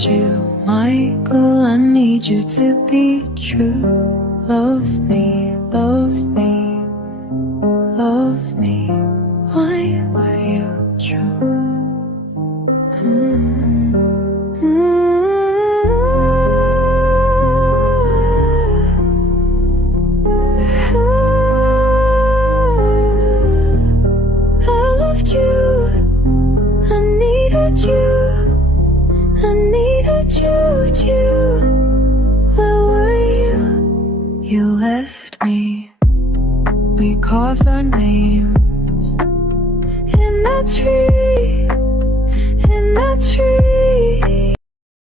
need you, Michael, I need you to be true. Love me, love me, love me. Why were you true? I loved you, I needed you, I needed you too. Where were you? You left me. We carved our names in that tree, in that tree.